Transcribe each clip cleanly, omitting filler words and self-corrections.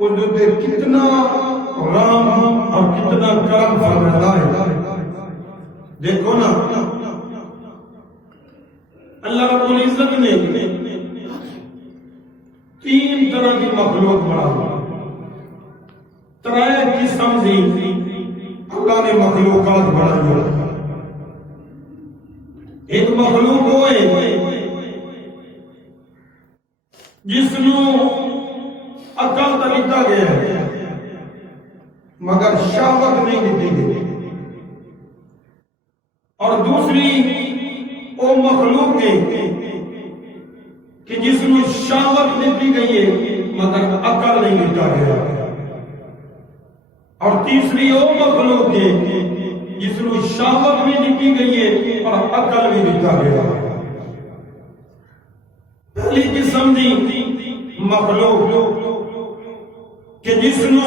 اس پہ کتنا رحم اور کتنا کرم فرماتا ہے. دیکھو نا اللہ رب العزت نے 3 طرح کی مخلوق بنا. 3 قسم دی اللہ نے مخلوقات بنائی. ایک مخلوق ہوئے جس نو عقل تو دتا گیا ہے مگر شہوت نہیں دیتی گئی. اور دوسری وہ مخلوق ہے کہ جس نو شہوت دیتی گئی ہے مگر عقل نہیں دیتا گیا. اور تیسری وہ مخلوق ہے جس نو شہوت بھی دیتی گئی ہے اور عقل بھی دیتا گیا. پہلی قسم دی مخلوق کہ جس نو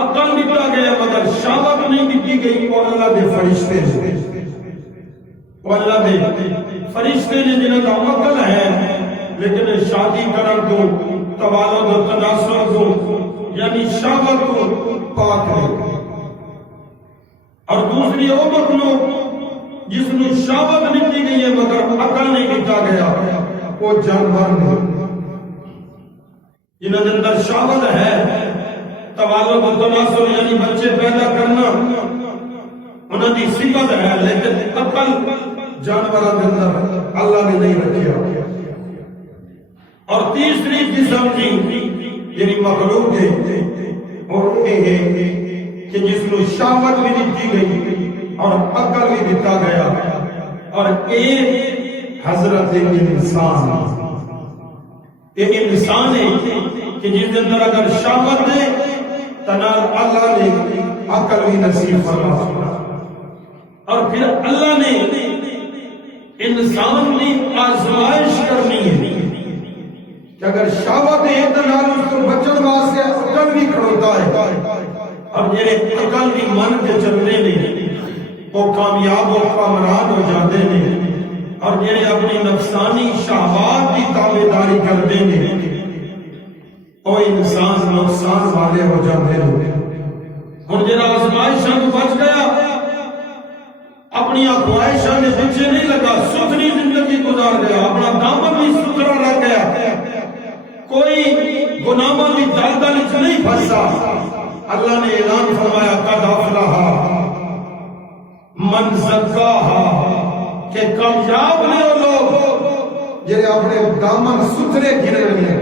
عقل دیتا گیا مگر شہوت نہیں دیتی گئی وہ اللہ دے فرشتے ہیں. وہ اللہ دے فرشتے نے جنہاں کا عقل ہے لیکن شادی کرن کو توالد و تناسل کو یعنی شہوت کو پاک ہے. اور دوسری وہ مخلوق جس نے شہوت دیتی گئی ہے مگر عقل نہیں دیتا گیا وہ جانور ہے جنہاں کے اندر شہوت ہے توالد و تناسل یعنی بچے پیدا کرنا انہاں دی صفت ہے لیکن عقل جانوراں کے اندر اللہ نے نہیں رکھیا. اور تیسری قسم کی یعنی مخلوق ہے اور یہ ہے کہ جس کو شہوت بھی دیتی گئی اور عقل بھی دیتا گیا. اور ایک حضرت انسان ایک انسان ہے کہ جس کے اندر اگر شہوت ہے تنال اللہ نے عقل بھی نصیب فرما. اور پھر اللہ نے انسان کی آزمائش کرنی ہے کہ اگر شہوت ہے تو نال اس کو بچن واسطے عقل بھی کھڑوتا ہے. اور جڑے عقل بھی من کے چلتے ہیں وہ کامیاب و کامران ہو جاتے ہیں. اور جڑے اپنی نفسانی شہوات کی تابعداری کرتے ہیں وہ انسان نقصان والے ہو جاتے ہیں. اور جڑا آزمائشاں کو بچ گیا اپنی خواہشاں نے پیچھے نہیں لگا ستھری زندگی گزار گیا اپنا دامن بھی ستھرا رکھ گیا کوئی گناہوں کی دلدل وچ نہیں پھنسا. اللہ نے اعلان فرمایا قد افلح من زکاہا کہ کامیاب نے وہ لوگ جنہیں اپنے دامن ستھرے گرے ہیں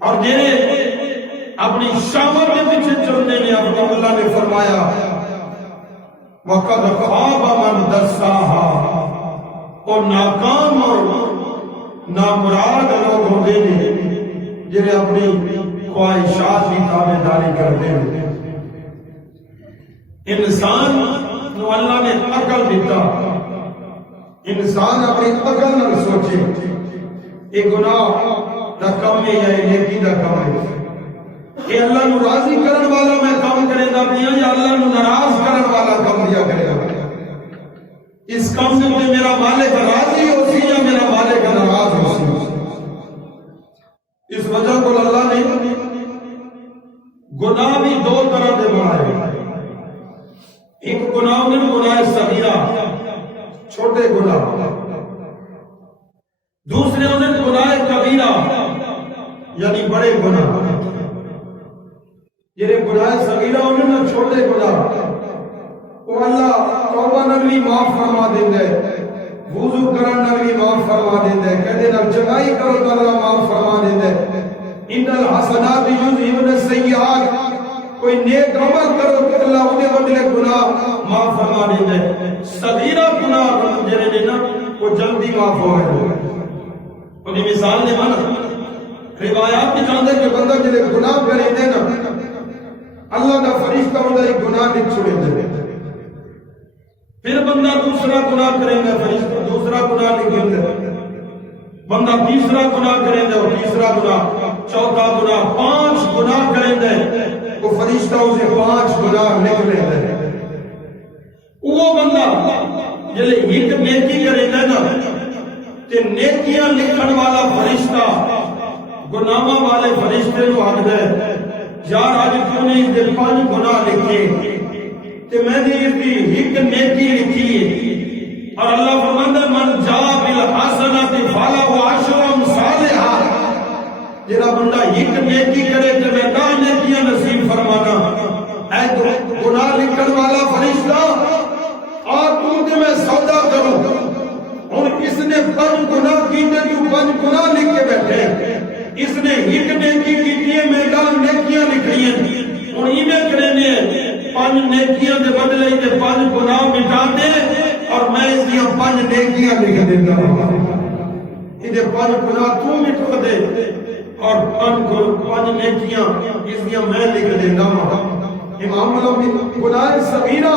اور جنہیں اپنی شہوت کے پیچھے چلتے ہیں. اللہ نے فرمایا وقد خاب من دساہا اور ناکام اور نامراد لوگ ہوتے ہیں جنہیں اپنی خواہشات کی تابعداری کرتے ہیں. انسان نو اللہ نے عقل دیتا. انسان اپنی عقل نہ سوچے یہ گناہ دا کم ہے یا نیکی دا کم ہے کہ اللہ نو راضی کرن والا میں کام کرے گا یا اللہ نو ناراض کرن والا کام دیا کرے گا. اس کام سے میرا مالک راضی ہو سی یا میرا مالک ناراض ہو سی. اس وجہ کو اللہ نے گناہ بھی 2 طرح دے بنائے. ایک گناہ میں گناہ صغیرہ چھوٹے گناہ دوسرے انہیں گناہ کبیرہ یعنی بڑے گناہ. یہ گناہ صغیرہ انہیں نہ چھوٹے گناہ وہ اللہ توبہ نہ بھی معاف فرما دیندے وضو کرن نہ بھی معاف فرما دیندے کہتے نہ چنگائی کرو تو اللہ معاف فرما دیندے. ان الحسنات یذہبن السیئات کوئی نیک عمل کرو تو اللہ انہیں بدلے گناہ معاف فرما دیندے. صغیرہ گناہ جنہیں دینا وہ جلدی معاف ہو گئے. انہیں مثال نے مانا روایات کی چاندے کہ بندہ جنہیں گناہ کریں دے نا اللہ کا فرشتہ انہیں گناہ نہیں چھوڑے دے. پھر بندہ دوسرا گناہ کریں گے فرشتہ دوسرا گناہ نہیں دے. بندہ تیسرا گناہ کریں گے اور تیسرا گناہ چوتھا گناہ 5 گناہ کریں گے وہ فرشتہ اسے 5 گناہ نکلے دے. وہ بندہ جلے ایک نیکی کرے گا نا تے نیکیاں لکھن والا فرشتہ گناہاں والے فرشتے جو آ گئے یار اج کیوں نہیں اس دے 5 گناہ لکھے تے میں نے اس دی ایک نیکی لکھی ہے اور اللہ فرماندا من جا بالحسنۃ فلہ عشر امثالھا جڑا بندہ ایک نیکی کرے تے میں 10 نیکیاں نصیب فرمانا اے گناہ لکھن والا فرشتہ آ تو تے میں سودا کروں اور اس نے 5 گناہ کیتے تو 5 گناہ لکھ کے بیٹھے اس نے ایک نیکی کی ہے میں 10 نیکیاں لکھی ہیں اور ایویں کرنے 5 نیکیاں دے بدلے تے 5 گناہ مٹا دے اور میں اس دی 5 نیکیاں لکھ دیتا ہوں یہ 5 گناہ تو مٹا دے اور 5 نیکیاں اس دی میں لکھ دیتا ہوں امام علم گناہ صغیرہ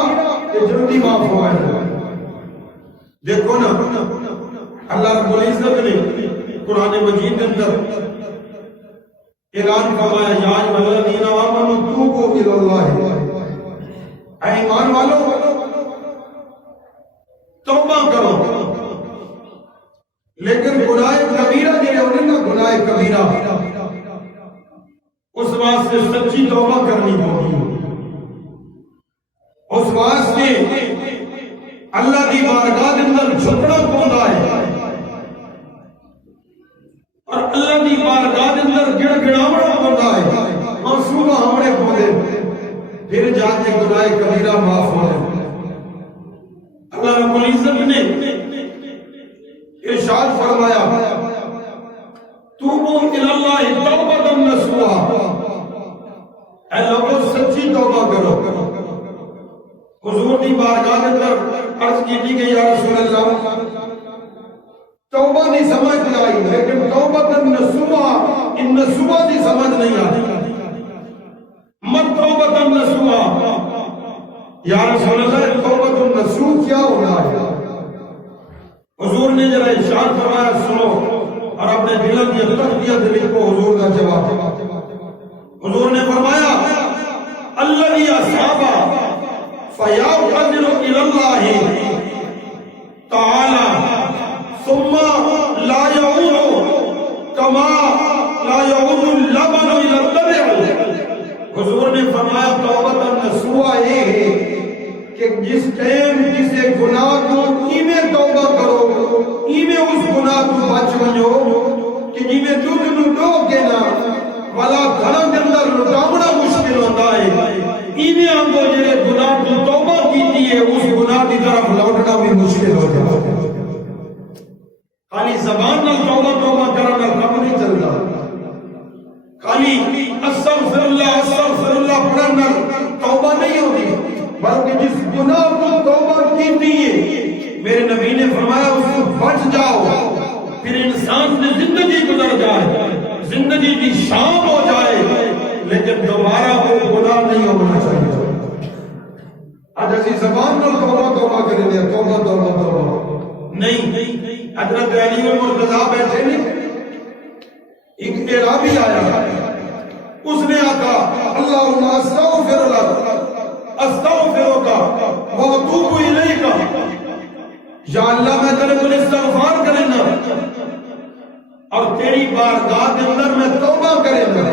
یہ جلدی معاف ہوا ہے دیکھو نا اللہ رب العزت نے قرآن مجید کے اندر اعلان فرمایا یا ایھا الذین آمنوا توبوا الی اللہ اے ایمان والو توبہ کرو لیکن گناہ کبیرہ جو ہے نا گناہ کبیرہ اس واسطے سچی توبہ کرنی ہوگی اس واسطے اللہ کی بارگاہ کے اندر جھکنا پوندا ہے اور اللہ کی بارگاہ کے اندر گڑ گڑاونا پوندا ہے منصوبہ ہمارے پوندے پھر جا کے گناہ کبیرہ معاف ہو جائے اللہ رب العزت نے ارشاد فرمایا توبوا الی اللہ توبۃ نصوحا اے لوگوں سچی توبہ کرو حضور کی بارگاہ کے اندر عرض کی کہ یا رسول اللہ توبہ نہیں سمجھ آئی لیکن توبۃ نصوحا ان نصوحا کی سمجھ نہیں آئی مت توبۃ نصوحا یا رسول اللہ توبۃ نصوح کیا ہونا ہے حضور نے ذرا ارشاد فرمایا سنو اور اپنے دلوں کی تختیاں سے لکھو حضور کا جواب حضور نے فرمایا الذی اصاب فیعتذر الی اللہ تعالی ثم لا يعود كما لا يعود اللبن الى الضرع حضور نے فرمایا توبۃ نصوحا یہ ہے کہ جس ٹائم کسی گناہ کو ایویں توبہ کرو ایویں اس گناہ کو بچ ونجو کہ جویں دودھ نو ڈو کے نہ والا گھر کے اندر لٹاونا مشکل ہوتا ہے ایویں آنگو جڑے گناہ کو توبہ کیتی ہے اس گناہ کی طرف لوٹنا بھی مشکل ہو جاتا ہے خالی زبان نال توبہ توبہ کرنا کم نہیں چلتا خالی استغفر اللہ پڑھنا توبہ نہیں ہوتی بلکہ جس گناہ کو توبہ کیتی ہے میرے نبی نے فرمایا اس کو بچ جاؤ پھر انسان سے زندگی گزر جائے زندگی کی شام ہو جائے لیکن دوبارہ وہ گناہ نہیں ہونا چاہیے آج ایسی زبان پر توبہ توبہ کریں گے توبہ توبہ توبہ نہیں حضرت علی المرتضیٰ بیٹھے نہیں ایک اعرابی آیا اس نے آقا اللہم استغفر لک استغفرک واتوب الیک یا اللہ میں تیرے کو استغفار کریں گا اور تیری بارگاہ کے اندر میں توبہ کریں گا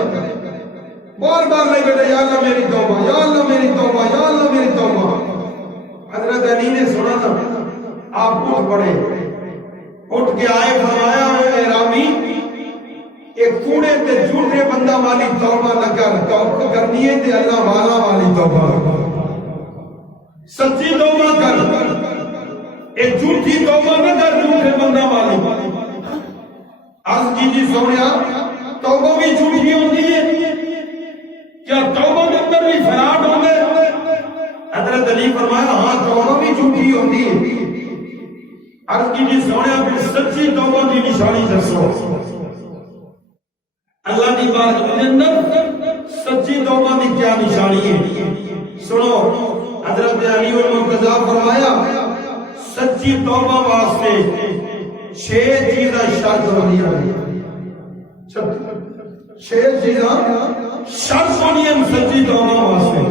بار بار نہیں بیٹھے یا اللہ میری توبہ یا اللہ میری توبہ یا اللہ میری توبہ حضرت علی نے سنا نا آپ اٹھ پڑے اٹھ کے آئے فرمایا اعرابی ایک کوڑے تے جھوٹے بندہ والی توبہ نہ کر توبہ کرنی ہے تے اللہ والا والی توبہ سچی توبہ کر ایک جھوٹی توبہ نہ کر جھوٹے بندہ والی عرض کی سونیا توبہ بھی جھوٹی ہوتی ہے کیا توبہ کے اندر بھی فراڈ ہوں گے حضرت علی فرمایا ہاں توبہ بھی جھوٹی ہوتی ہے عرض کی سونیا پھر سچی توبہ کی نشانی دسو اللہ کی بات کے اندر سچی توبہ کی کیا نشانی ہے سنو حضرت علی المرتضیٰ فرمایا سچی توبہ واسطے 6 چیزاں شرط ہونی ہے 6 چیزاں شرط ہونی ہے سچی توبہ واسطے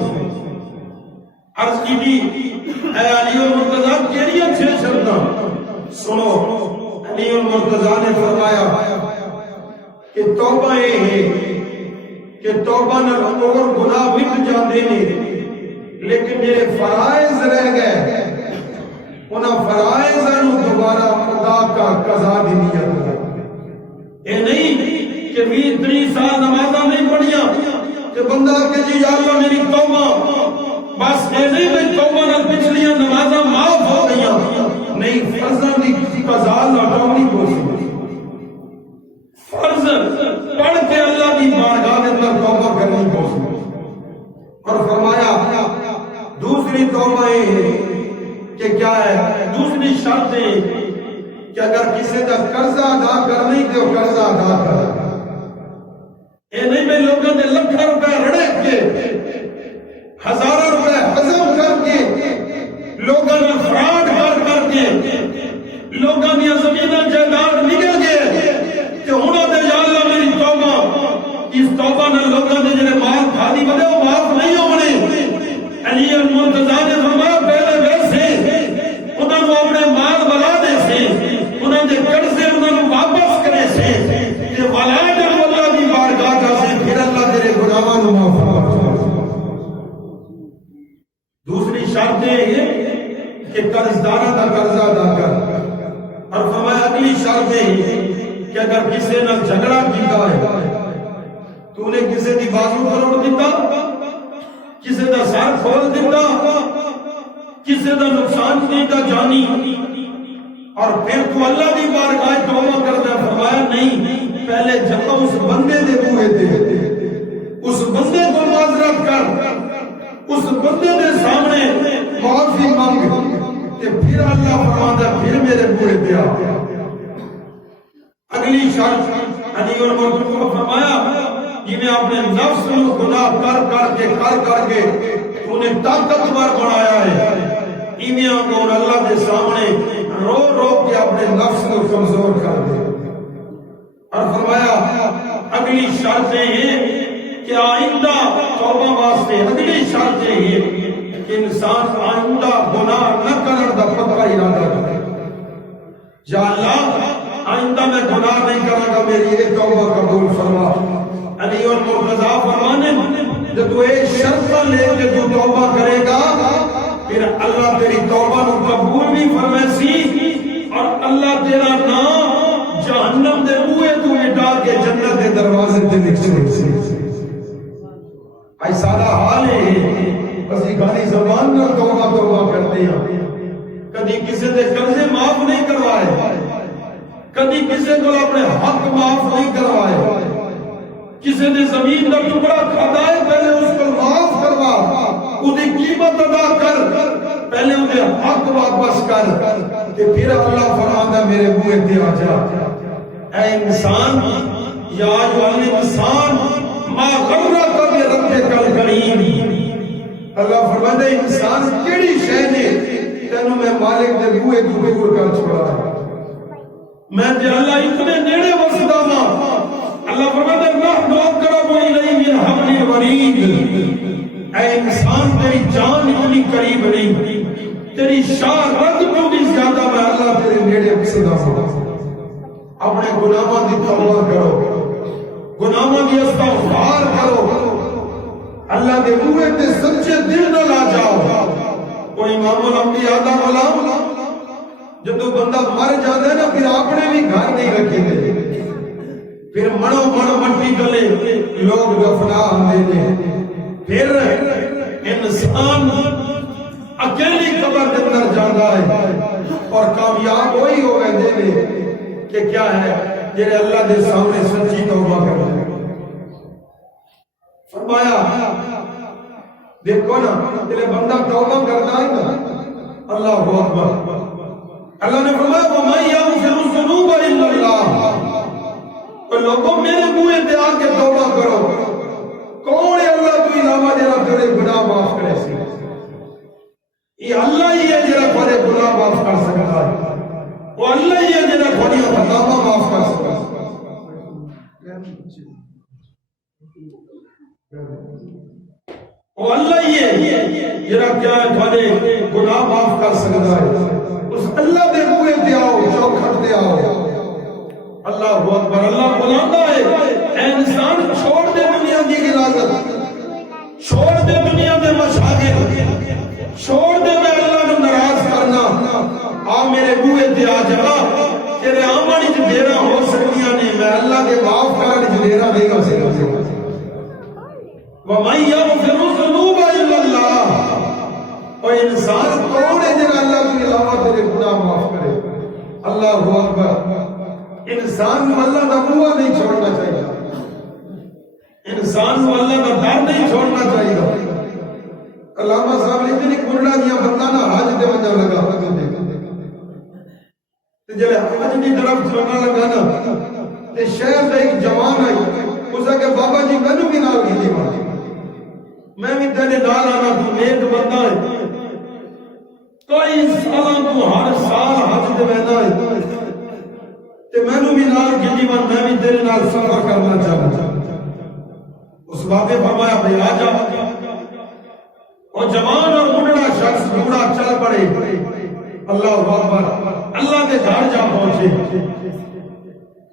عرض کی اے علی المرتضیٰ کیڑی 6 شرطاں سنو علی المرتضیٰ نے فرمایا کہ توبہ یہ ہے کہ توبہ نال اور گناہ مٹ جاندے نے، لیکن جڑے فرائض رہ گئے انہاں فرائضاں نوں دوبارہ ادا کا قضا دی نیت ہے۔ اے نہیں کہ 20-30 سال نمازاں نہیں پڑھیاں کہ بندہ کہ جی یا اللہ میری توبہ، بس اے نہیں میں توبہ نال پچھلیاں نمازاں معاف ہو گئیاں، نہیں، فرضاں دی قضا لوٹاونی پوسی، فرض پڑھ کے اللہ کی بارگاہ میں اندر توبہ کرنی پوسی۔ اور فرمایا دوسری توبہ یہ ہے کہ کیا ہے، دوسری شرط ہے کہ اگر کسی کا قرضہ ادا کرنی تو قرضہ ادا کر، اے نہیں میں لوگوں نے لکھاں روپے رڑے کے، ہزاروں روپے ہضم کر کے، لوگوں نے فراڈ کر کے، لوگوں نے زمیناں جائیداد نگل گئے کہ انہوں نے یا اللہ میری توبہ، اس توبہ نے لوگوں نے جنہیں مال کھانی بنے وہ معاف نہیں ہونے۔ علی المرتضیٰ نے فرمایا پہلے ویسے انہوں نے اپنے مال بلا دے سے، انہوں نے قرضے انہوں نے واپس کرے سے کہ ولا جب اللہ کی بارگاہ کا سے پھر اللہ تیرے گناہوں کو معاف فرمائے۔ دوسری شرط یہ ہے کہ قرضداراں دا قرضہ ادا کر، اور فرمایا اگلی شرط یہ ہے کہ اگر کسی نے جھگڑا کیتا ہے، تو نے کسی دی بازو توڑ دیتا، کسی دا سر کھول دیتا، کسی دا نقصان کیتا جانی، اور پھر تو اللہ دی بارگاہ توبہ کرتا، فرمایا نہیں، پہلے جب اس بندے دے بوئے دے، اس بندے کو معذرت کر، اس بندے دے سامنے معافی مانگ، کہ پھر اللہ فرماتا پھر میرے بوئے دے آ۔ اگلی شرط علی اور مرتضی کو فرمایا جنہیں اپنے نفس کو گناہ کر کے انہیں طاقتور بنایا ہے، ایمیاں کو اللہ کے سامنے رو کے اپنے نفس کو کمزور کر دے۔ اور فرمایا اگلی شرط یہ کہ آئندہ توبہ واسطے اگلی شرط یہ کہ انسان آئندہ گناہ نہ کرنے دا پکا ارادہ کرے، یا اللہ آئندہ میں گناہ نہیں کروں گا، میری یہ توبہ قبول فرما۔ علی اور مرتضیٰ فرمانے جب تو ایک شرط لے کے تو توبہ کرے گا پھر اللہ تیری توبہ کو قبول بھی فرمائے، اور اللہ تیرا نام جہنم دے بوئے تو مٹا کے جنت دے دروازے تے لکھے۔ آئی سارا حال ہے اسی گالی زبان نہ توبہ کرتے ہیں، کدی کسی دے قرضے معاف نہیں کروائے، کدی کسی کو اپنے حق معاف نہیں کروائے، کسی نے زمین کا ٹکڑا کھاتا ہے پہلے اس کو معاف کروا، اس کی قیمت ادا کر، پہلے انہیں حق واپس کر، کہ پھر اللہ فرماتا میرے بوئے تے آ جا۔ اے انسان، یا ایھا الانسان ما غرک بربک الکریم، اللہ فرماتا ہے انسان کیڑی شے نے تینوں میں مالک دے بوئے تو دور کر چھوڑا ہے، میں تے اللہ اتنے نیڑے وسدا ہاں۔ اللہ فرماتا ہے نحن اقرب الیہ من حبل الورید، اے انسان تیری جان اتنی قریب نہیں، تیری شاہ رگ تو بھی زیادہ میں اللہ تیرے نیڑے وسدا ہوں۔ اپنے گناہوں کی توبہ کرو، گناہوں کی استغفار کرو، اللہ کے بوئے تے سچے دل نہ لا جاؤ۔ کوئی امام الانبیاء دا غلام جب تو بندہ مر جاتا ہے نا پھر اپنے بھی گھر نہیں رکھے گئے، پھر منو مٹی گلے لوگ دفنا آتے ہیں، پھر انسان اکیلی قبر کے اندر جاتا ہے، اور کامیاب وہی ہو گئے کہ کیا ہے جنہیں اللہ کے سامنے سچی توبہ کرتے ہیں۔ فرمایا دیکھو نا جلے بندہ توبہ کرتا ہے نا، اللہ اکبر، اللہ نے فرمایا وَمَن يَغْفِرُ الذُّنُوبَ إِلَّا اللَّهُ، تو لوگوں میرے منہ تے آ کے توبہ کرو، کون ہے اللہ تو علاوہ جڑا تیرے گناہ معاف کرے سی؟ یہ اللہ ہی ہے جڑا تیرے گناہ معاف کر سکتا ہے، وہ اللہ ہی ہے جڑا تیری خطاواں معاف کر سکتا ہے۔ وہ اللہ ہی ہے جڑا کیا ہے تیرے گناہ معاف کر سکتا ہے۔ اس اللہ دے منہ تے آؤ، چوکھٹ تے آؤ، اللہ اکبر، اللہ بلاتا ہے اے انسان چھوڑ دے دنیا کی غلاظت، چھوڑ دے دنیا کے مشاغل، چھوڑ دے میں اللہ کو ناراض کرنا، آ میرے بوئے تے آ جا، تیرے آمانی چ دیرا ہو سکتیاں نہیں، میں اللہ کے معاف کرنے چ دیرا دے گا سے وَمَن يَغْفِرُ الذُّنُوبَ إِلَّا اللَّهُ، اور انسان کون ہے جنہاں اللہ کی علاوہ تیرے گناہ معاف کرے؟ اللہ اکبر، انسان کو اللہ کا بوا نہیں چھوڑنا چاہیے، انسان کو اللہ کا ڈر نہیں چھوڑنا چاہیے۔ علامہ صاحب لکھتے ہیں کنڈا دیا بندہ نہ حج دے وجہ لگا، جب حج کی طرف چلنا لگا نا تے شہر سے ایک جوان آئی، اس کہ بابا جی میں بھی نال کی دی ماں، میں بھی تیرے نال آنا، تو نیک بندہ ہے، کئی سالوں تو ہر سال حج دے وینا ہے تے میں بھی نال کی دی ماں، میں بھی تیرے نال سفر کرنا چاہتا۔ اس بابے فرمایا بھائی آ جا، اور جوان اور بوڑھا شخص بوڑھا چل پڑے، اللہ اکبر، اللہ کے گھر جا پہنچے۔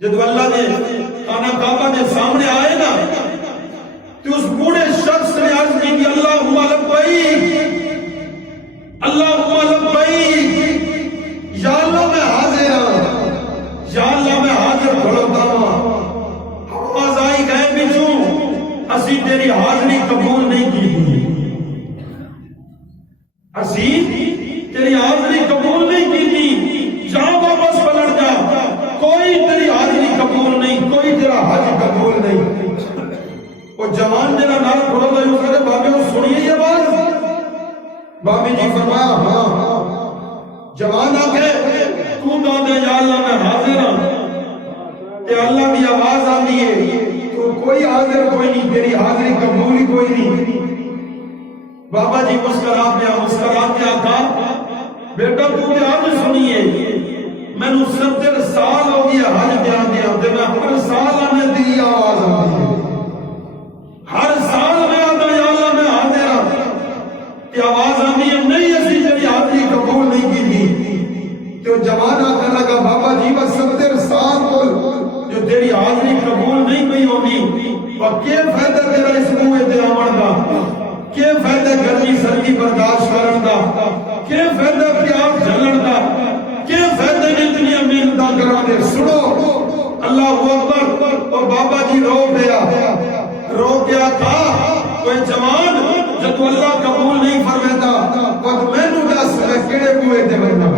جب اللہ نے خانہ کعبہ کے سامنے آئے نا تو اس بوڑھے شخص نے عرض کی کہ اللہم لبیک، اللہم لبیک، یا اللہ میں حاضر ہوں، یا اللہ میں حاضر کھڑوتا ہوں، آواز آئی گئے بچوں اسی تیری حاضری قبول نہیں کی، اسی تیری حاضری قبول نہیں کی تھی، جا واپس پلٹ جا، کوئی تیری حاضری قبول نہیں، کوئی تیرا حج قبول نہیں۔ وہ جوان جنہاں نال کھڑا تھا اس نے بابے کو سنیے یہ آواز؟ بابے جی فرمایا ہاں۔ جوان آ گئے، تو دے یا اللہ میں حاضر ہوں، کہ اللہ کی آواز آتی ہے تو کوئی حاضر کوئی نہیں، تیری حاضری قبول ہی کوئی نہیں۔ بابا جی مسکراتے کہا بیٹا تو آج سنیے، میں نے 70 سال ہو گیا حج بیان دیا، میں ہر سال آنے دی آواز آتی ہے، ہر سال میں آتا یا اللہ میں حاضر ہوں، کہ آواز آتی ہے نہیں اسی تیری حاضری قبول نہیں کی تھی۔ تو جوان آتا لگا بابا جی بس 70 سال کو جو تیری حاضری قبول نہیں ہوئی ہوگی، اور کیا فائدہ تیرا اس منہ تے آمن دا، کیا فائدہ گرمی سردی برداشت کرن دا، کیا فائدہ پیاس جھلن دا، کیا فائدہ اتنی محنتاں کرن دے۔ سنو اللہ اکبر، اور بابا جی رو گیا تھا کوئی جوان جب اللہ قبول نہیں فرماتا تو میں نو دس میں کیڑے بوئے تے بننا،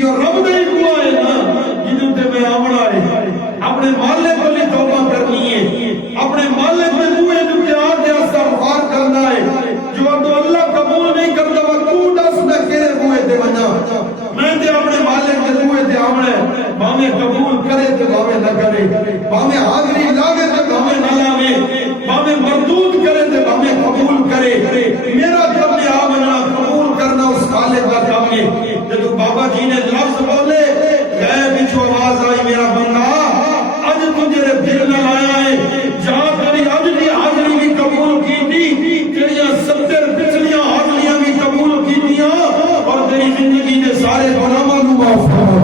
یہ رب دا ہی بوا ہے نا جنوں تے میں آمنا ہے، اپنے مالک کو لی توبہ کرنی ہے، اپنے مالک میں بوئے جو کہ آگے استغفار کرنا ہے، جو تو اللہ قبول نہیں کرتا وہ تو دس میں کیڑے بوئے تے بننا، میں تے اپنے مالک کے بوئے تے آمنا ہے، باہمیں قبول کرے تے باہمیں نہ کرے، باہمیں حاضری لاغے تے باہمیں نہ لاغے، باہمیں مردود کرے تے باہمیں قبول کرے، میرا کم ہے آمنا قبول کرنا اس خالق کا کام ہے۔ جب بابا جی نے لفظ بولے گئے بچو آواز آئی میرا بندہ اج تجھے دل نہ لایا ہے، جہاں تیری اج دی حاضری بھی قبول کی تھی، تیریاں 70 پچھلیاں حاضریاں بھی قبول کی تھیاں، اور تیری زندگی نے سارے گناہوں کو معاف فرما۔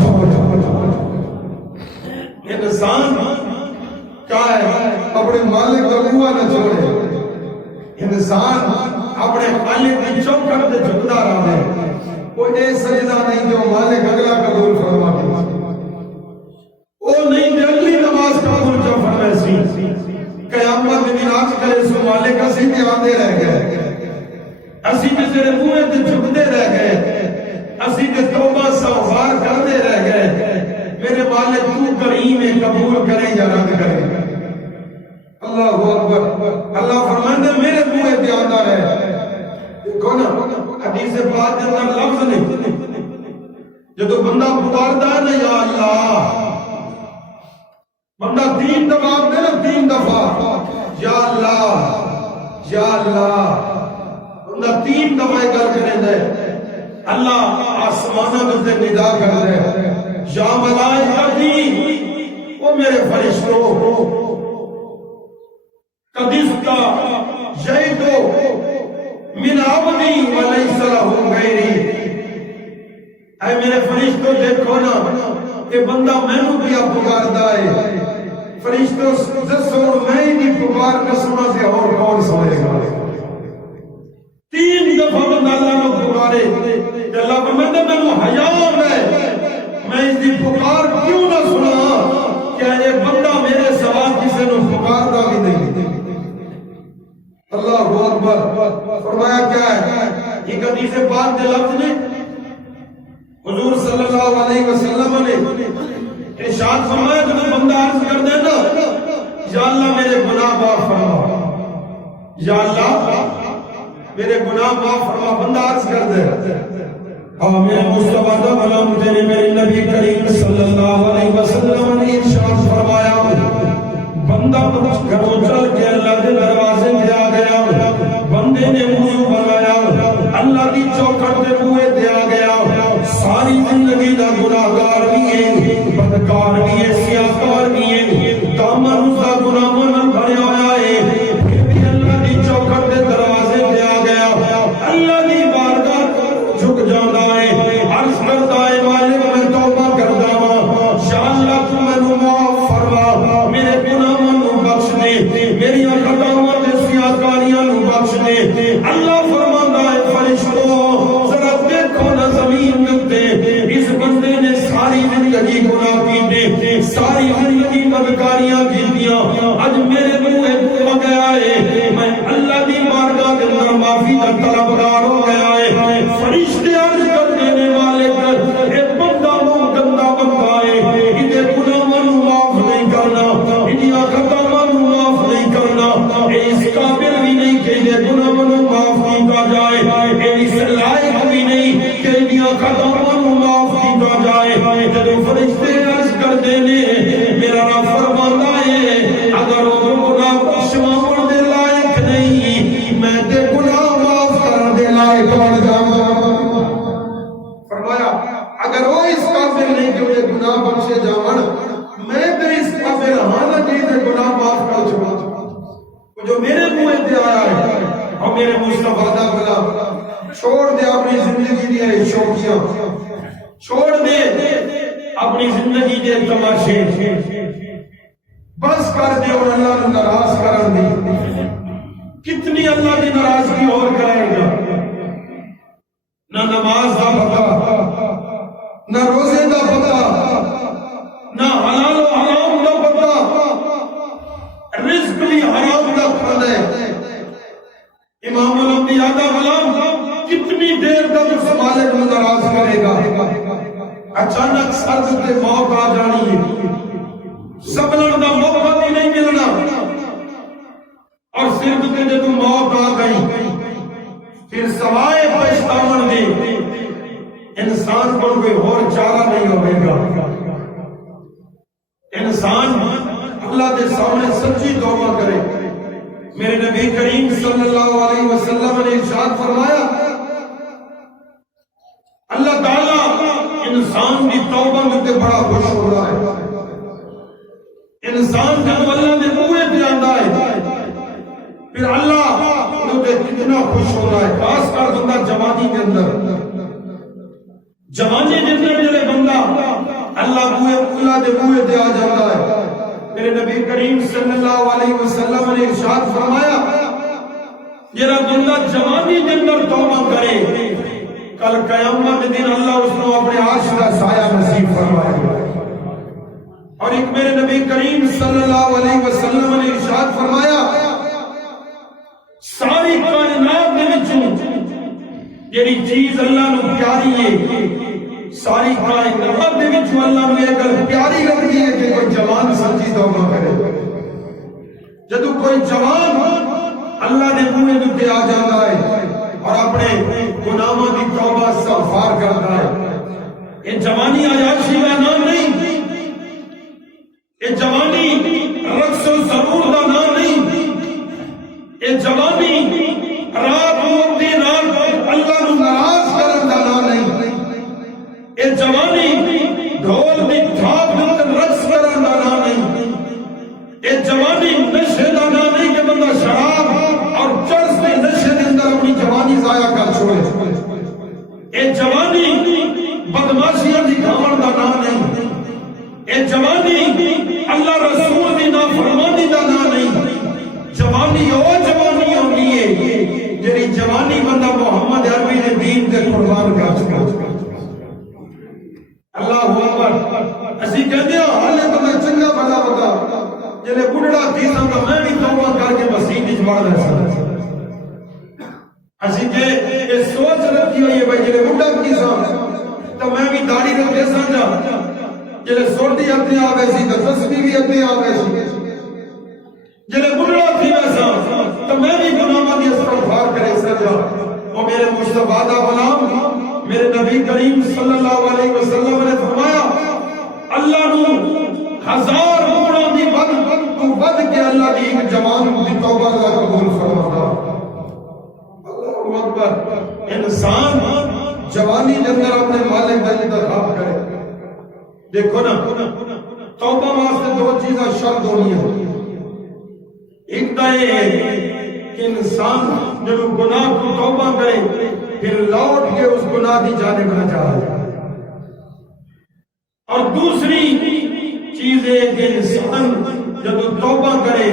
انسان کیا ہے اپنے مالک کا بوا نہ چھوڑے، انسان اپنے خالق کی چوکھٹ تے جھکتا رہے، کوئی ایک سجدہ نہیں جو مالک اگلا قبول فرما دے، وہ نہیں کہ اگلی نماز قبول جو فرمائے سی، قیامت میں آج کرے سو مالک اسی بھی آتے رہ گئے، اسی بھی تیرے بوئے تے جھکتے رہ گئے، اسی بھی توبہ استغفار کرتے رہ گئے، میرے مالک تو کریم ہے قبول کرے یا رد کرے۔ اللہ اکبر، اللہ فرمائے میرے بوئے تے آتا ہے، دیکھو نا حدیث پاک کے اندر لفظ نہیں، جب تو بندہ پکارتا ہے نا یا اللہ، بندہ 3 دفعہ آتے نا 3 دفعہ یا اللہ یا اللہ، بندہ 3 دفعہ گل کرے دے، اللہ آسمانہ سے ندا کر دے، یا ملائکتی وہ میرے فرشتوں قدستہ یعیدو من عبدی ولیس لہو غیری، اے میرے فرشتوں دیکھو نا کہ بندہ مینوں پیا پکاردا ہے، فرشتوں دسو میں دی پکار نہ سنا تے اور کون سنے گا؟ 3 دفعہ بندہ اللہ نو پکارے تے اللہ فرماتا مینوں حیا آندا ہے میں اس دی پکار کیوں نہ سنا؟ کیا یہ بندہ میرے سوا کسی نو پکاردا بھی نہیں؟ اللہ اکبر۔ فرمایا کیا ہے؟ یہ حدیث پاک کے لفظ نے حضور صلی اللہ علیہ وسلم نے ارشاد فرمایا جب بندہ عرض کر دے نا یا اللہ میرے گناہ معاف فرما، یا اللہ میرے گناہ معاف فرما، بندہ عرض کر دے میرے مصطفیٰ کا غلام تیرے میرے نبی کریم صلی اللہ علیہ وسلم نے ارشاد فرمایا بندہ گھروں چل کے اللہ کے دروازے پہ آ گیا، بندے نے وضو بنایا، اللہ کی چوکھٹ کے بوئے پہ آ گیا، ساری زندگی کا گناہگار بھی ہے، بدکار بھی ہے، سیاہکار بھی ہے، دامن اس کا گناہوں نہ بھرا ہوا ہے، پھر بھی اللہ کی چوکھٹ کے دروازے پہ آ گیا، اللہ کی بارگاہ جھک جانا ہے، عرض کرتا ہے مالک میں توبہ کرتا ہوں، یا اللہ تو میں معاف فرما، میرے گناہوں نو بخش دے، میری خطاؤں تے سیاہکاریاں نو بخش دے۔ اللہ فرماتا ہے فرشتوں ذرا دیکھو نہ زمین تے اس بندے نے ساری زندگی گناہ کیتے، ساری زندگی بدکاریاں کیتیاں، اج میرے منہ آ گیا ہے، میں اللہ دی بارگاہ کے اندر معافی کا طلبگار ہو گیا ہے۔ فرشتے عرض کرتے نے مالک اے بندہ وہ گندا بندہ ہے، اِدے گناہاں نو معاف نہیں کرنا، اِدیاں خطاواں نو معاف نہیں کرنا، اے اس قابل بھی نہیں کہ اِدے گناہاں نو معاف کیتا جائے، اے اس لائق بھی نہیں کہ اِدیاں خطاواں نو معاف کیتا جائے۔ جب فرشتے عرض کرتے نے میرا رب فرماتا ہے اگر وہ گناہ بخشواؤن دے لائق نہیں میں تے گناہ معاف کرن دے لائق بن جاواں۔ فرمایا اگر وہ اس قابل نہیں کہ وہ گناہ بخشے جاون میں تے اس قابل ہاں نہ کہ تے گناہ معاف کر چھوڑا، جو میرے منہ تے آیا ہے اور میرے مصطفیٰ دا غلام چھوڑ دے اپنی زندگی دی شوقیاں، چھوڑ دے اپنی زندگی دے تماشے، بس کر دے اور اللہ نے ناراض کرن دی۔ کتنی اللہ کی ناراضگی اور کرے گا؟ نہ نماز دا پتہ، نہ روزے دا پتہ، نہ حلال و حرام دا پتہ، رزق بھی حرام دا کھانا ہے۔ امام الانبیاء دا غلام کتنی دیر تک اس مالک کو ناراض کرے گا؟ اچانک سر تے موت آ جانی ہے، سبلن دا موقع بھی نہیں ملنا، اور صرف تے جب موت آ گئی پھر سوائے پچھتاون دے انسان کو کوئی اور چارہ نہیں ہوئے گا۔ انسان اللہ کے سامنے سچی توبہ کرے۔ میرے نبی کریم صلی اللہ علیہ وسلم نے ارشاد فرمایا اللہ تعالیٰ انسان کی توبہ میں بڑا خوش ہو رہا ہے۔ انسان جب اللہ نے منہ پہ آندا ہے پھر اللہ انہیں کتنا خوش ہو رہا ہے، خاص کر بندہ جوانی کے اندر، جوانی کے اندر جڑے بندہ اللہ دے منہ پہ آ جاتا ہے۔ میرے نبی کریم صلی اللہ علیہ وسلم نے ارشاد فرمایا جڑا بندہ جوانی کے اندر توبہ کرے کل قیامت دن اللہ اس کو اپنے عرش کا سایہ نصیب فرمائے گا۔ اور ایک میرے نبی کریم صلی اللہ علیہ وسلم نے ارشاد فرمایا ساری کائنات میں جڑی چیز اللہ نو پیاری ہے، ساری کائنات میں اللہ نے اگر پیاری لگتی ہے کہ کوئی جوان سچی توبہ کرے۔ جدو کوئی جوان اللہ نے منہ پہ آ جاتا ہے اور اپنے گناہوں کی توبہ استغفار کرتا ہے، یہ جوانی عیاشی کا نام نہیں، یہ جوانی رقص و سرور کا نام نہیں، یہ جوانی رات موتی رات اللہ نو ناراض کرن کا نام نہیں، یہ جوانی ڈھول دی تھاپ دے رقص کرن کا نام نہیں، یہ جوانی نشے کا نام نہیں کہ بندہ شراب اور چرس کے نشے کے اندر اپنی جوانی ضائع کر چھوڑے، یہ جوانی بدماشیاں دکھاون کا نام نہیں، وہ جوانی ہوتی ہے جی جوانی بندہ محمد عربی نے دین کے قربان کر چکا. اللہ اکبر. اسی کہتے ہیں حالے تو میں چنگا بھلا بتا جلے بڑھڑا تھی سا تو میں بھی توبہ کر کے مسیح کی جوڑ رہا سا. اسی کہ یہ سوچ رکھی ہوئی ہے بھائی جلے بڑھڑا تھی سا تو میں بھی داڑھی رکھے سا جا جلے سوٹی اپنے آگے سی تو تسبیح بھی اپنے آگے سی. جلے بڑھڑا تھی ویسا تو میں بھی گناہوں کی استغفار کرے سا جا. وہ میرے مصطفیٰ دا غلام میرے نبی کریم صلی اللہ علیہ وسلم نے فرمایا اللہ نو 1000 گنا دی ود کے اللہ کی ایک جوان دی توبہ اللہ قبول فرماتا. اللہ اکبر. انسان جوانی کے اندر اپنے مالک کا انتخاب کرے. دیکھو نا توبہ واسطے دو چیزاں شرط ہونی ہے. ایک تو یہ ہے کہ انسان جب گناہ کو توبہ کرے پھر لوٹ کے اس گناہ کی جانب نہ جائے. اور دوسری چیز ہے کہ انسان جب توبہ کرے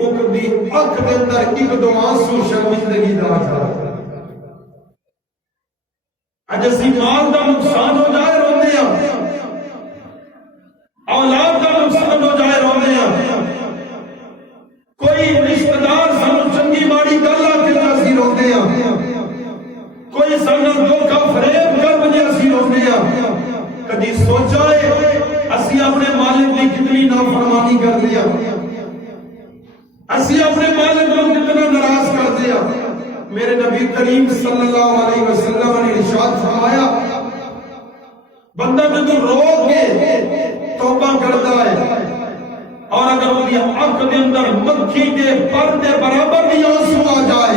وہ کبھی اکھ کے اندر ایک دو آنسو شرمندگی دا جائے. جیسی مال کا نقصان ہو جائے روتے ہیں, اولاد کا نقصان ہو جائے روتے ہیں, کوئی رشتہ دار سانو چنگی ماڑی گل آکھے اسی روتے ہیں, کوئی سانو دھوکا فریب کر بجے اسی روتے ہیں. کدی سوچا ہے اسی اپنے مالک کی کتنی نافرمانی کر دیا, اسی اپنے مالک کو کتنا ناراض کر دیا. میرے نبی کریم صلی اللہ علیہ وسلم نے ارشاد فرمایا بندہ جب رو کے توبہ کرتا ہے اور اگر وہ یہ آنکھ کے اندر مکھی کے پر دے برابر بھی آنسو آ جائے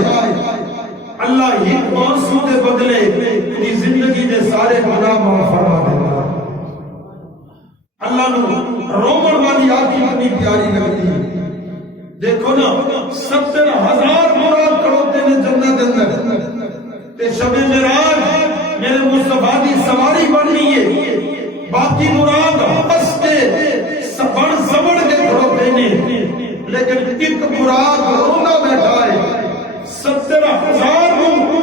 اللہ ایک آنسو دے بدلے تیری زندگی دے سارے گناہ معاف فرما دیتا. اللہ نو رومن والی آنکھ اتنی پیاری لگتی ہے. دیکھو نا 70,000 مراد کروتے نے جنت اندر تے شب معراج میرے مصطفیٰ دی سواری بننی ہے. باقی مراد ہس کے بڑ سبڑ کے کھڑوتے نے لیکن ایک مراد رونا بیٹھا ہے. 70,000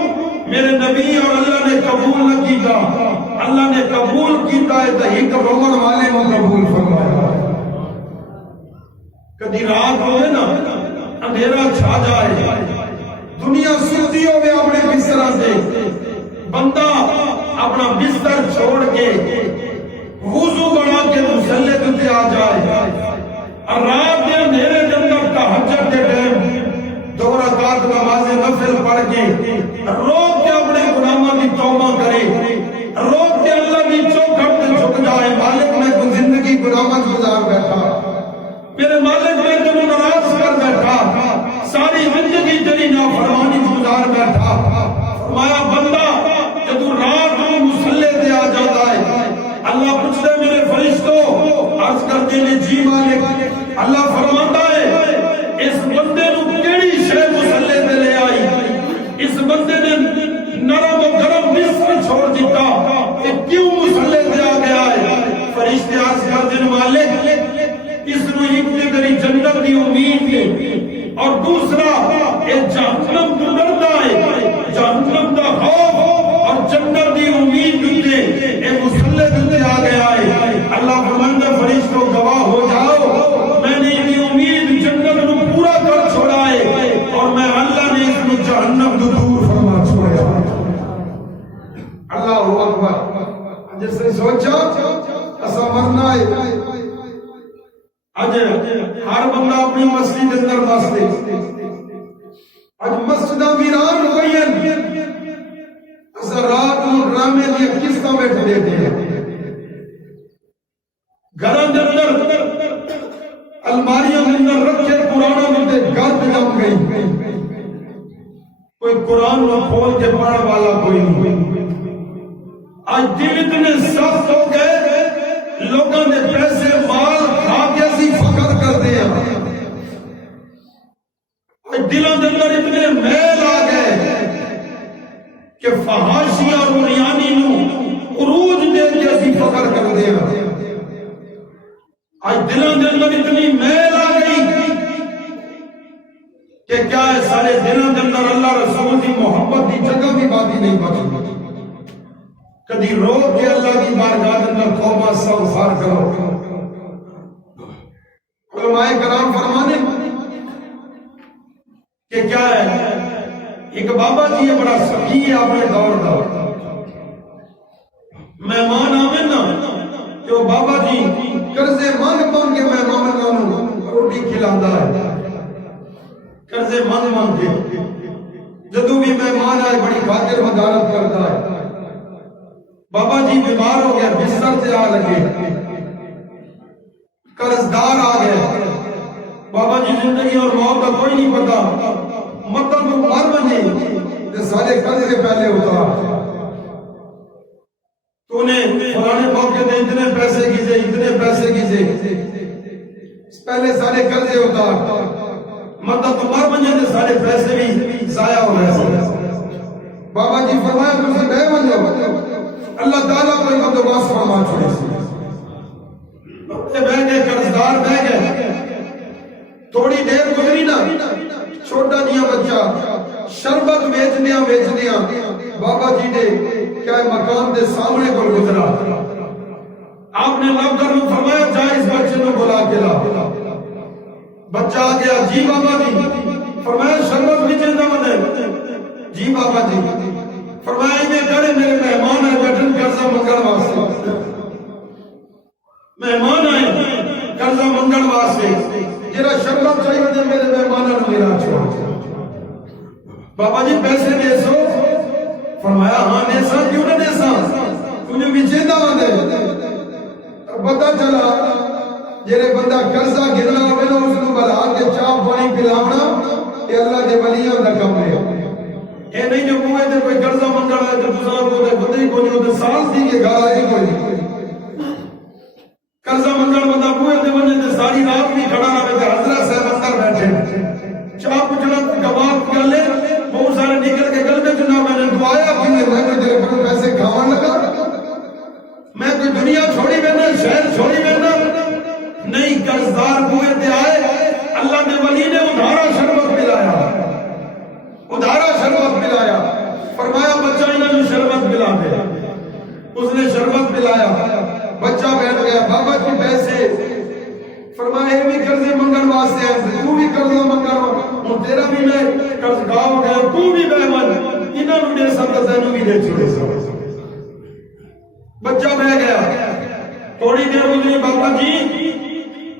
میرے نبی اور اللہ نے قبول نہ کیتا, اللہ نے قبول کیتا ہے تو ایک رومن والے کو قبول فرمایا. کدی رات ہوئے نا اندھیرا چھا جائے دنیا سوتی ہوئے اپنے بستر سے بندہ اپنا بستر چھوڑ کے وضو بنا کے مصلے پہ آ جائے اور رات کے اندھیرے کے اندر تہجد کے ٹائم 2 رکعت نماز نفل پڑھ کے رو کے اپنے گناہوں کی توبہ کرے, رو کے اللہ کی چوکھٹ پہ جھک جائے مالک میں تو زندگی گناہوں گزار بیٹھا, میرے مالک میں تم ناراض کر بیٹھا, ساری زندگی تیری نافرمانی گزار بیٹھا. فرمایا بندہ جب تو رات کو مصلے تے آ جاتا ہے اللہ پوچھتے میرے فرشتوں عرض کرتے ہیں جی مالک. اللہ فرماتا ہے اس بندے نو کیڑی شے مصلے تے لے آئی, اس بندے نے نرم و گرم بستر چھوڑ دیتا کہ کیوں مصلے تے آ گیا ہے. فرشتے عرض کرتے ہیں مالک اس نو ایک تے تیری جنت دی امید ہے اور دوسرا اے جہنم تو ڈرتا ہے, جہنم دا خوف اور جنت دی امید تے اے مصلے تے آ گیا ہے. اللہ فرماندا فرشتوں گواہ ہو جاؤ میں نے یہ امید جنت نو پورا کر چھوڑا ہے اور میں اللہ نے اس کو جہنم تو دور فرما چھوڑا. اللہ اکبر. جس نے سوچا اسا مرنا ہے اج ہر بندہ اپنی مسجد اندر واسطے اج مسجداں ویران ہو گئی ہیں. اسا رات کو ڈرامے دی قصہ بیٹھ دیتے ہیں گھراں دے اندر الماریاں دے اندر رکھے قرآن تے گرد جم گئی, کوئی قرآن نہ کھول کے پڑھنے والا کوئی نہیں. آج دل اتنے سخت ہو گئے لوگوں نے پیسے مال کھا کے اسی فخر کرتے ہیں. دلوں کے اندر اتنے میل آ گئے کہ فحاشی اور ریانی نو عروج دے کے اسی فخر کرتے ہیں. آج دلوں کے اندر اتنی میل آ گئی کہ کیا سارے دلوں کے اندر اللہ رسول کی محبت کی جگہ بھی باقی نہیں بچی. کدی رو کے اللہ کی بارگاہ کے اندر توبہ استغفار کرو. علماء کرام فرمانے کہ کیا ہے، ایک بابا جی ہے بڑا سخی ہے اپنے دور کا. مہمان آوے نا جو بابا جی قرضے مانگ مانگ کے مہمانوں کو روٹی کھلاتا ہے. قرضے مانگ مانگ کے جدو بھی مہمان آئے بڑی خاطر مدارت کرتا ہے. بابا جی بیمار ہو گیا، بستر سے آ لگے، قرضدار آ گئے. بابا جی زندگی اور موت کا کوئی نہیں پتا، مطلب تو مر بنے تو سارے قرض کے پہلے اتار. تو نے فلانے موقع دے اتنے پیسے کیجئے، اتنے پیسے کیجئے، پہلے سارے قرضے اتار. مطلب تو مر بنے تو سارے پیسے بھی ضائع ہو رہے. بابا جی فرمایا تم سے بے بن اللہ تعالیٰ کوئی بندوبست فرما چھوڑے. بہ گئے قرضدار بہ گئے. تھوڑی دیر گزری نا، چھوٹا جیا بچہ شربت ویچدیاں بابا جی نے کیا مکان دے سامنے کو گزرا. آپ نے لب کر فرمایا جا اس بچے کو بلا کے لا. بچہ آ گیا، جی بابا جی. فرمایا شربت ویچنا مدد. جی بابا جی. فرمایا میں کرے میرے مہمان آئے بیٹھن قرضہ منگل واسطے. مہمان آئے قرضہ منگل واسطے، جرا شربت چاہیے دے میرے مہمانوں نے میرا چھوڑ. بابا جی پیسے دے سو. فرمایا ہاں دے سا. کیوں نہ دے سا؟ تجھے بھی چیندہ دے. پتہ چلا جرے بندہ قرضہ گرنا ہوئے نا اس کو بلا کے چاہ پانی پلاونا یہ اللہ کے ولیوں کا کم ہے. اے نہیں جو کوئے تھے کوئی قرضہ منگا ہے جو دوسرا کو دے بندے کو نہیں ہوتے سال تھی کہ گالا ہی کوئی قرضہ منگا بندہ کوئے تھے بندے تھے ساری رات بھی کھڑا رہے تھے. حضرت صاحب اندر بیٹھے چاہ پچھڑا کباب کر لے بہت سارے نکل کے گل میں چنا. میں نے دعایا کہ میں کوئی تیرے پر پیسے کھاون لگا، میں کوئی دنیا چھوڑی بینا، شہر چھوڑی بینا نہیں. قرضدار کوئے تھے آئے، اللہ نے ولی نے ادھارا شربت پلایا، ادھارا شربت پلایا. فرمایا بچہ انہوں نے شربت پلا دے. اس نے شربت پلایا، بچہ بیٹھ گیا. بابا جی پیسے. فرمایا بھی قرضے منگن واسطے ہیں، تو بھی قرضہ منگن ہوں تیرا بھی میں قرض گاہ ہو گیا، تو بھی بہمن انہوں نے سب تزینوں بھی دے چھوڑے سب. بچہ بہ گیا. تھوڑی دیر ہوئی، بابا جی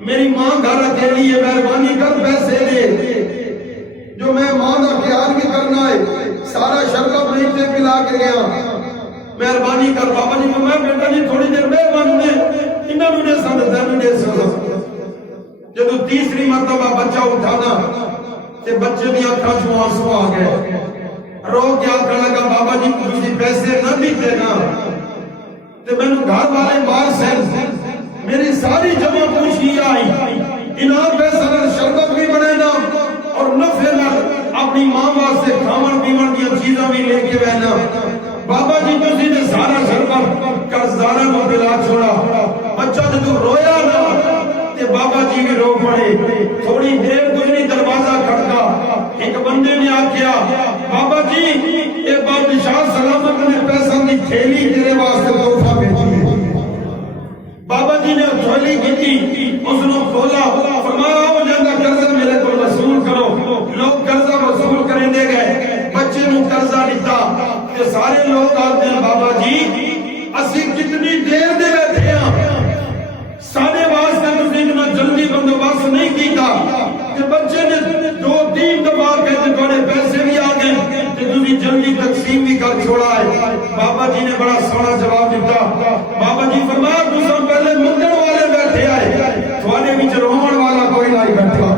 میری ماں گھر اکیلی ہے، مہربانی کر پیسے دے جو میں ماں کا خیال بھی کرنا ہے. سارا شربت نہیں سے پلا کے گیا، مہربانی کر. بابا جی میں بیٹا جی تھوڑی دیر مہربانی نے انہوں نے سب تزینوں دے سکتا. جب تیسری مرتبہ بچہ اٹھانا تے بچے دی اکھاں چوں آنسو آ گئے. رو کے آکھن لگا بابا جی تسی پیسے نہ دیتے نا تے مینوں گھر والے مار سین، میری ساری جمع پوچھی آئی، انہاں پیسہ نال شربت بھی بنے نا اور نفع نال اپنی ماں واسطے کھاون پیون دی چیزاں بھی لے کے بہنا. بابا جی تسی نے سارا شربت قرضداراں کو پلا چھوڑا. بچہ جدوں رویا نا تے بابا جی بھی رو پڑے. تھوڑی دیر گزری، دروازہ کھڑکا. ایک بندے نے آکھیا بابا جی اے بادشاہ سلامت نے پیسہ دی تھیلی تیرے واسطے تحفہ بھیجی ہے. بابا جی نے تھیلی کی، اس نے کھولا. فرمایا وہ جاندا قرضہ میرے کو وصول کرو. لوگ قرضہ وصول کریں دے گئے. بچے نے قرضہ لیتا تے سارے لوگ آتے ہیں بابا جی اسی کتنی دیر دے بیٹھے ہیں، سارے واسطے تسی اتنا جلدی بندوبست نہیں کیتا کہ بچے نے 2-3 دفعہ کہتے تھوڑے پیسے بھی آ گئے کہ تسی جلدی تقسیم بھی کر چھوڑا ہے. بابا جی نے بڑا سونا جواب دیتا. بابا جی فرمایا تساں پہلے منگن والے بیٹھے آئے، تھوڑے وچ رومن والا کوئی نہیں بیٹھا.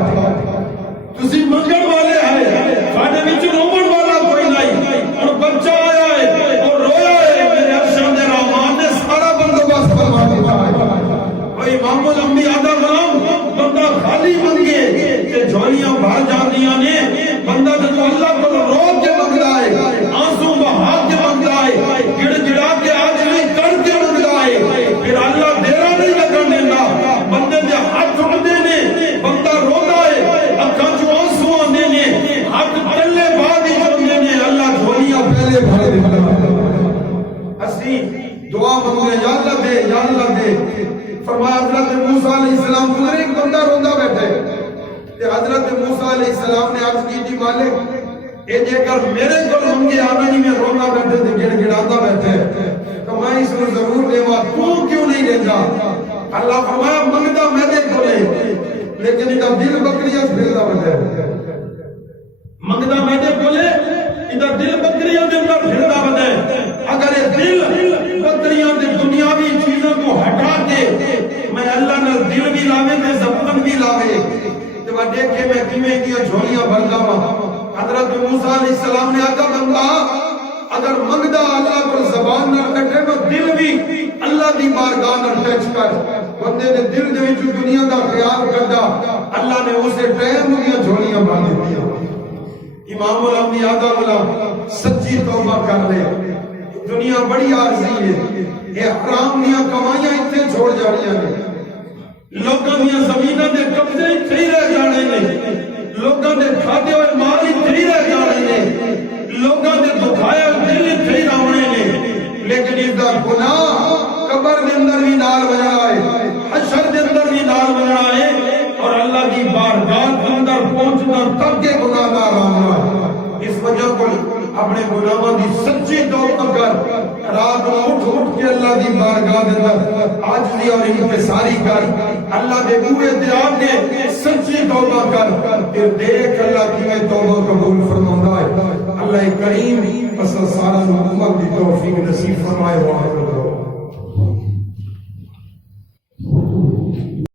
تسی منگن والے ہیں، تھوڑے وچ رومن والا کوئی نہیں. اور بچہ آیا ہے اور رویا ہے، میرے ارشاد رحمان نے سارا بندوبست فرما دیتا ہے. امام الانبیاء دا غلام بندہ خالی منگے کہ جھولیاں بھر جاندیاں نے. بندہ جب اللہ کو رو کے منگتا ہے، آنسو بہا کے منگتا ہے، گڑ گڑا کے آج نہیں کر کے منگتا ہے، پھر اللہ دیرا نہیں لگن دینا. بندے دے ہاتھ اٹھتے نے، بندہ روتا ہے، اکھاں چوں آنسو آندے نے، ہاتھ علیہ السلام نے عرض کی تھی مالک اے جے کر میرے کو منگے آنا نہیں میں رونا بیٹھے تھے گڑ گڑاتا بیٹھے تو میں اس کو ضرور دے وا تو کیوں نہیں دیتا اللہ فرمایا منگتا میں دے کو لے لیکن ادھر دل بکریاں پھردا بندہ منگتا میں دے کو لے ادھر دل بکریاں دے اندر پھردا بندہ اگر یہ دل بکریاں دے دنیاوی چیزوں کو ہٹا کے میں اللہ نے دل بھی لاوے تے زبان بھی لاوے تو وہ دیکھے میں کیویں کیا جھولیاں بھردا وا حضرت موسیٰ علیہ السلام نے آقا بندہ اگر منگدا اللہ پر زبان نہ کٹے تو دل بھی اللہ دی بارگاہ نہ ٹچ کر بندے نے دل دے وچ دنیا دا خیال کردا اللہ نے اسے ٹائم دیا جھولیاں بھر دتیاں امام الانبیاء دا غلام سچی توبہ کر لے دنیا بڑی عارضی ہے یہ حرام دیاں کمائیاں اتنے چھوڑ جانیاں نے لوگاں دیاں زمیناں دے قبضے اتنے ہی رہ جانے نے لوگاں دے کھاتے ہوئے مال اتنے ہی رہ جانے نے لوگاں دے دکھائے دل اتنے ہی راونے نے لیکن اس دا گناہ قبر دے اندر بھی نال بجنا ہے حشر دے اندر بھی نال بجنا ہے اور اللہ کی بارگاہ کے اندر پہنچنا تب کے گناہ نہ رہنا ہے اس وجہ کو اپنے گناہوں دی سچی توبہ کر رات کو اٹھ کے اللہ دی بارگاہ دے اندر عاجزی اور انکساری کر اللہ دے بوئے تے آ کے سچی توبہ کر پھر دیکھ اللہ کی توبہ قبول فرماتا ہے اللہ کریم اصل سارا عمر دی توفیق نصیب فرمائے واہ